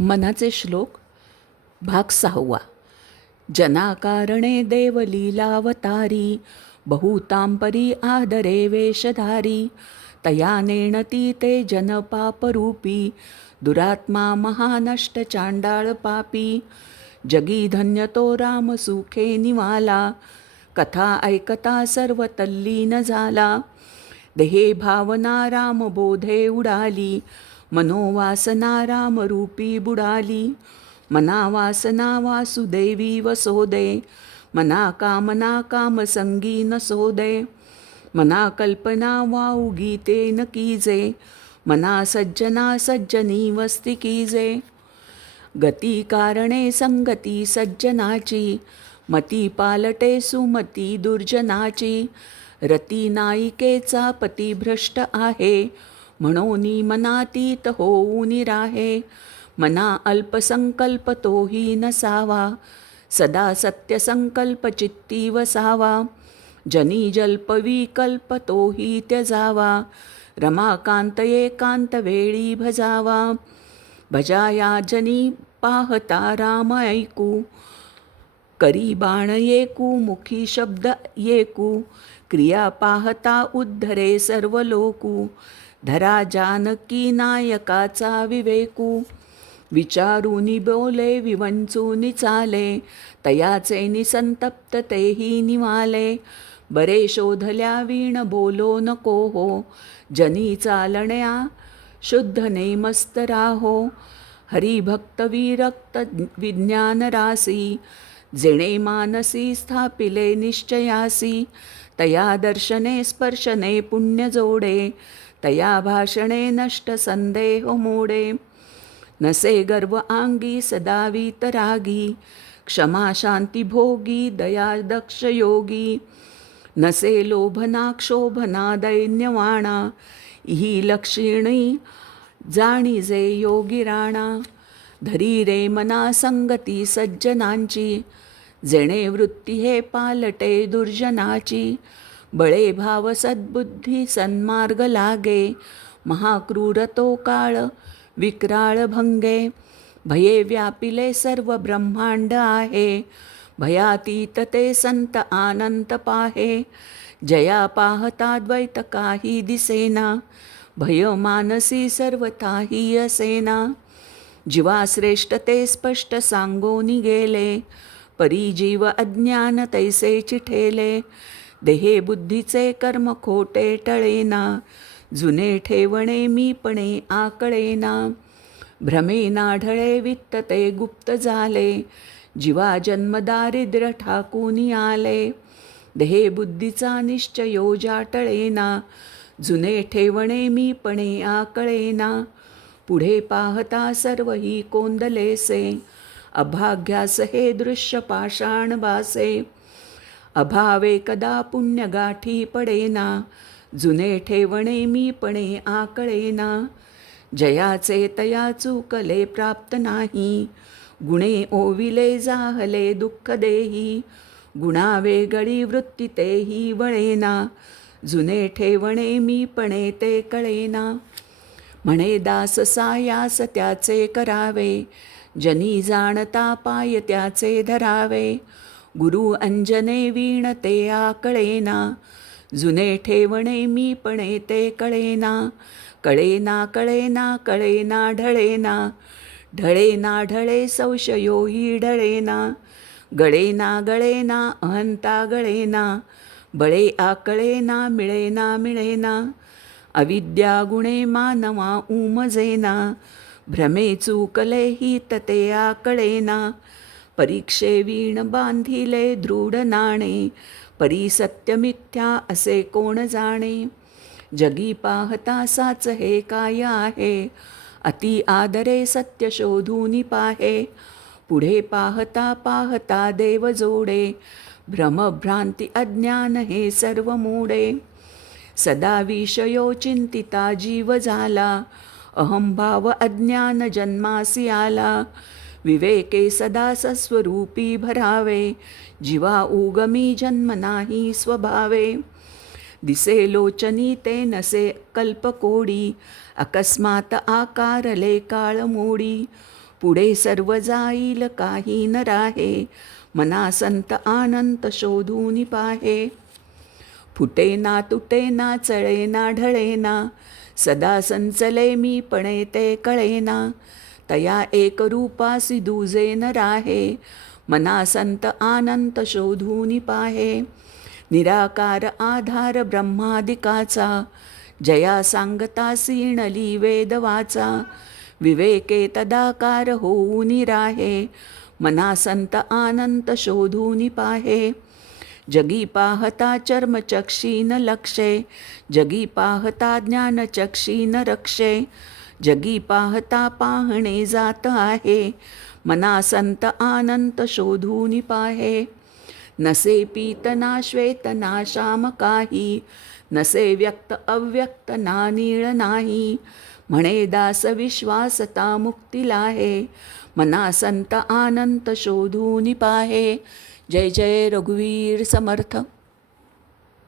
मनाचे श्लोक भाग सहावा. जनाकारणे देवलीलावतारी बहुतांपरी आदरे वेशधारी तया नेणती ते जनपापरूपी दुरात्मा महानष्ट चांडाळ पापी जगी धन्यतो राम सुखे निवाला कथा ऐकता सर्व तल्लीन झाला देहे भावना राम बोधे उडाली मनोवासना रामरूपी बुडाली। मनावासना वासुदेवी वसोदे। मना कामना कामसंगी नसोदे। मना कल्पना वाऊगी ते न कीजे। मना सज्जना सज्जनी वस्ती कीजे। गती कारणे संगती सज्जनाची। मती पालटे सुमती दुर्जनाची। रती नायिकेचा पती भ्रष्ट आहे। म्हणूनी मनातीत होऊन राहे मना अल्पसंकल्प तोही नसावा. सदा सत्यसंकल्प चित्ती वसावा. जनी जल्पविकल्प तोही त्यजावा. रमाकांत एकांत वेळी भजावा. भजाया जनी पाहता राम ऐकू. करी बाण येकू मुखी शब्द येकू. क्रिया पाहता उद्धरे सर्व लोकू धरा जानकी नायकाचा विवेकू. विचारूनी बोले विवंचूनी चाले तयाचे निसंतप्त तेही निवाले. बरे शोधल्या वीण बोलो नको हो जनी चालण्या शुद्ध नेमस्त राहो. हरिभक्त विरक्त विज्ञान रासी जेणे मानसी स्थापिले निश्चयासी तया दर्शने स्पर्शने पुण्य जोडे तया भाषणे नष्ट संदेह मोडे नसे गर्व आंगी सदा वीतरागी क्षमा शांती भोगी दया दक्ष योगी। नसे लोभना क्षोभना दैन्यवाणा ही लक्षिणी जाणीजे योगी राणा। धरी रे मना संगती सज्जनांची। जेणे वृत्ती हे पालटे दुर्जनाची। बळे भाव सद्बुद्धी सन्मार्ग लागे महाक्रूर तो काळ विक्राळ भंगे भये व्यापिले सर्व ब्रह्मांड आहे भयातीत ते संत आनंत पाहे जया पाहता द्वैत काही दिसेना भय मानसी सर्वताही असेना जीवा श्रेष्ठ ते स्पष्ट सांगोनी गेले परी जीव अज्ञान तैसे चिठेले देहे बुद्धीचे कर्म खोटे टळेना. जुने ठेवणे मीपणे आकळेना. भ्रमे नाढळे वित्त ते गुप्त झाले. जीवा जन्म दारिद्र्य ठाकूनी आले. देहे बुद्धीचा निश्चयो जाटळेना जुने ठेवणे मीपणे आकळेना. पुढे पाहता सर्व ही कोंदलेसे. अभाग्यास हे दृश्य पाषाण बासे. अभावे कदा पुण्यगाठी पडेना जुने ठेवणे मीपणे आकळेना. जयाचे तया चुकले प्राप्त नाही गुणे ओविले जाहले दुःख देही गुणावे गळी वृत्ती तेही वळेना जुने ठेवणे मीपणे ते कळेना. म्हणे दास सायास त्याचे करावे जनी जाणता पाय त्याचे धरावे गुरु अंजने वीण ते आकळेना. जुने ठेवणे मीपणे ते कळेना. कळेना कळेना कळेना ढळेना. ढळेना ढळे संशयो ही ढळेना. गळेना गळेना अहंता गळेना. बळे आकळेना मिळेना मिळेना. अविद्या गुणे मानवा उमजेना. भ्रमे चूकले ही तते आकळेना. परीक्षे वीण बांधिले दृढ नाणे परी सत्य मिथ्या असे कोण जाणे? जगी पाहता साच हे काय आहे? अति आदरे सत्य शोधून पाहे. पुढे पाहता पाहता देव जोडे भ्रमभ्रांती अज्ञान हे सर्व मोडे. सदा विषयो चिंतिता जीव झाला अहंभाव अज्ञान जन्मासी आला विवेके सदा सस्वरूपी भरावे जीवा उगमी जन्म नाही स्वभावे। दिसे लोचनी ते नसे कल्पकोडी अकस्मात आकारले काळ मोडी। पुढे सर्व जाईल काही न राहे मना संत आनंत शोधून पाहे। फुटे ना तुटे ना चळे ना ढळे ना सदा संचले मी पणे ते कळेना तया एक रूपासी दुजे न राहे मना संत आनंत शोधून पाहे। निराकार आधार ब्रह्मादिकाचा जया सांगता सीणली वेद वाचा विवेके तदाकार होऊन राहे मना संत आनंत शोधून पाहे। जगी पाहता चर्मचक्षीन लक्षे जगी पाहता ज्ञानचक्षीन रक्षे जगी पाहता पाहणे जात आहे. मना संत आनंत शोधून पाहे. नसे पीत ना श्वेत ना श्याम काही. नसे व्यक्त अव्यक्त ना नीळ नाही. म्हणे दास विश्वासता मुक्तीला आहे मना संत आनंत शोधून पाहे. जय जय रघुवीर समर्थ.